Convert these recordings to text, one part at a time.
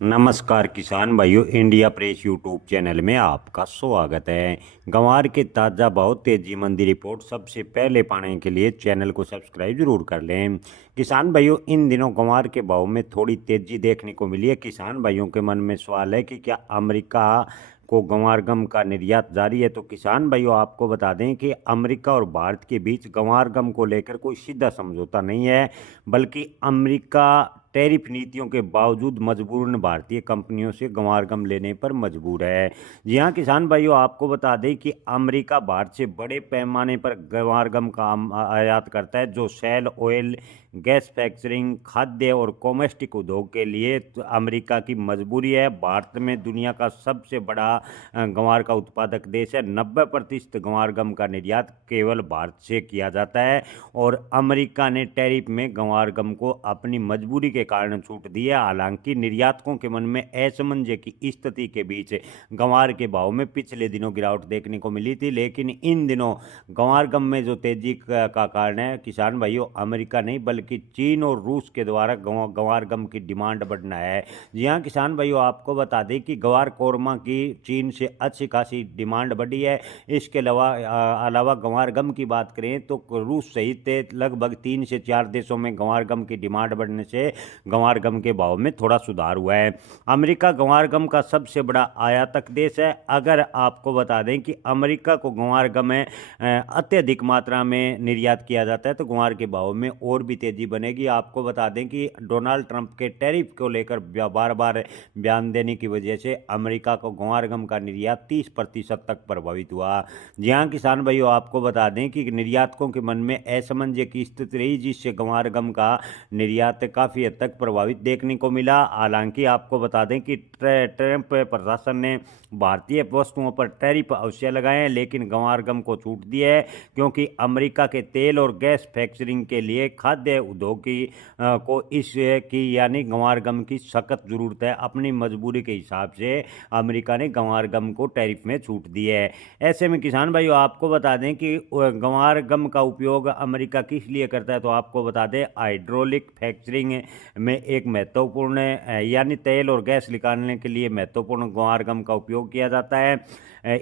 नमस्कार किसान भाइयों, इंडिया प्रेस यूट्यूब चैनल में आपका स्वागत है। गंवार के ताज़ा भाव तेजी मंदी रिपोर्ट सबसे पहले पाने के लिए चैनल को सब्सक्राइब जरूर कर लें। किसान भाइयों, इन दिनों गंवार के भाव में थोड़ी तेजी देखने को मिली है। किसान भाइयों के मन में सवाल है कि क्या अमेरिका को गंवार गम का निर्यात जारी है। तो किसान भाइयों, आपको बता दें कि अमेरिका और भारत के बीच गंवार गम को लेकर कोई सीधा समझौता नहीं है, बल्कि अमेरिका टैरिफ नीतियों के बावजूद मजबूरन भारतीय कंपनियों से गंवार गम लेने पर मजबूर है। जी हाँ किसान भाइयों, आपको बता दें कि अमेरिका भारत से बड़े पैमाने पर गंवार गम का आयात करता है, जो सेल ऑयल, गैस फैक्चरिंग, खाद्य और कॉमेस्टिक उद्योग के लिए तो अमेरिका की मजबूरी है। भारत में दुनिया का सबसे बड़ा गंवार का उत्पादक देश है। 90% गंवार गम का निर्यात केवल भारत से किया जाता है और अमेरिका ने टैरिफ में गंवार गम को अपनी मजबूरी के कारण छूट दी है। हालांकि निर्यातकों के मन में असमंजस की स्थिति के बीच गंवार के भाव में पिछले दिनों गिरावट देखने को मिली थी, लेकिन इन दिनों गंवार गम में जो तेजी का कारण है किसान भाइयों, अमेरिका नहीं बल्कि चीन और रूस के द्वारा गंवार गम की डिमांड बढ़ना है। जी हाँ किसान भाइयों, आपको बता दें कि गंवार कोरमा की चीन से अच्छी खासी डिमांड बढ़ी है। इसके अलावा गंवार गम की बात करें तो रूस सहित लगभग 3 से 4 देशों में गंवार गम की डिमांड बढ़ने से गंवार गम के भाव में थोड़ा सुधार हुआ है। अमेरिका गंवार गम का सबसे बड़ा आयातक देश है। अगर आपको बता दें कि अमेरिका को गंवार गम अत्यधिक मात्रा में निर्यात किया जाता है तो गंवार के भाव में और भी तेजी बनेगी। आपको बता दें कि डोनाल्ड ट्रंप के टैरिफ को लेकर बार बार बयान देने की वजह से अमेरिका को गंवार गम का निर्यात 30% तक प्रभावित हुआ। जी हाँ किसान भाइयों, आपको बता दें कि निर्यातकों के मन में असमंजस की स्थिति रही, जिससे गंवार गम का निर्यात काफ़ी हद तक प्रभावित देखने को मिला। हालांकि आपको बता दें कि ट्रंप प्रशासन ने भारतीय वस्तुओं पर टैरिफ अवश्य लगाए हैं, लेकिन गंवार गम को छूट दी है, क्योंकि अमेरिका के तेल और गैस फैक्चरिंग के लिए खाद्य उद्योग को इसकी यानी गंवार गम की सख्त जरूरत है। अपनी मजबूरी के हिसाब से अमेरिका ने गंवार गम को टैरिफ में छूट दी है। ऐसे में किसान भाइयों, आपको बता दें कि गंवार गम का उपयोग अमेरिका किस लिए करता है। तो आपको बता दें, हाइड्रोलिक फैक्चरिंग में एक महत्वपूर्ण यानी तेल और गैस निकालने के लिए महत्वपूर्ण गंवार गम का उपयोग किया जाता है।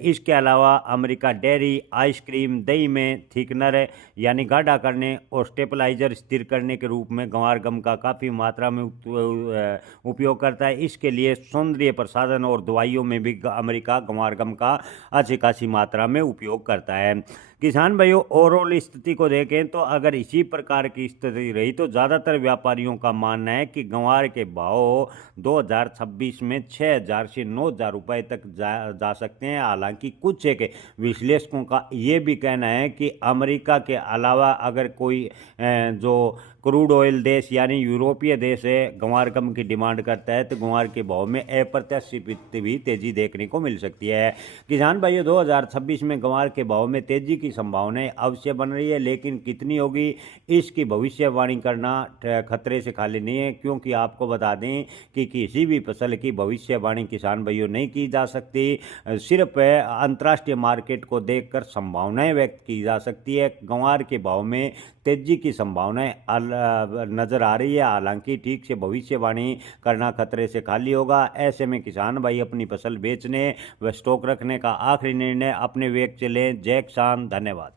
इसके अलावा अमेरिका डेयरी, आइसक्रीम, दही में थिकनर यानी गाढ़ा करने और स्टेबलाइजर स्थिर करने के रूप में गंवार गम का काफ़ी मात्रा में उपयोग करता है। इसके लिए सौंदर्य प्रसाधन और दवाइयों में भी अमेरिका गंवार गम का अच्छी खासी मात्रा में उपयोग करता है। किसान भाइयों, ओवरऑल स्थिति को देखें तो अगर इसी प्रकार की स्थिति रही तो ज़्यादातर व्यापारियों का मानना है कि गंवार के भाव 2026 में 6,000 से 9,000 रुपये तक जा सकते हैं। हालांकि कुछ एक विश्लेषकों का ये भी कहना है कि अमेरिका के अलावा अगर कोई जो क्रूड ऑयल देश यानी यूरोपीय देश है गंवार गम की डिमांड करता है तो गंवार के भाव में अप्रत्याशित भी तेजी देखने को मिल सकती है। किसान भाइयों, 2026 में गंवार के भाव में तेजी की संभावनाएं अवश्य बन रही है, लेकिन कितनी होगी इसकी भविष्यवाणी करना खतरे से खाली नहीं है, क्योंकि आपको बता दें कि किसी भी फसल की भविष्यवाणी किसान भाइयों नहीं की जा सकती। सिर्फ अंतर्राष्ट्रीय मार्केट को देखकर संभावनाएं व्यक्त की जा सकती है। गंवार के भाव में तेजी की संभावनाएं नजर आ रही है, हालांकि ठीक से भविष्यवाणी करना खतरे से खाली होगा। ऐसे में किसान भाई अपनी फसल बेचने व स्टॉक रखने का आखिरी निर्णय अपने विवेक से लें। जय किसान, धन्यवाद।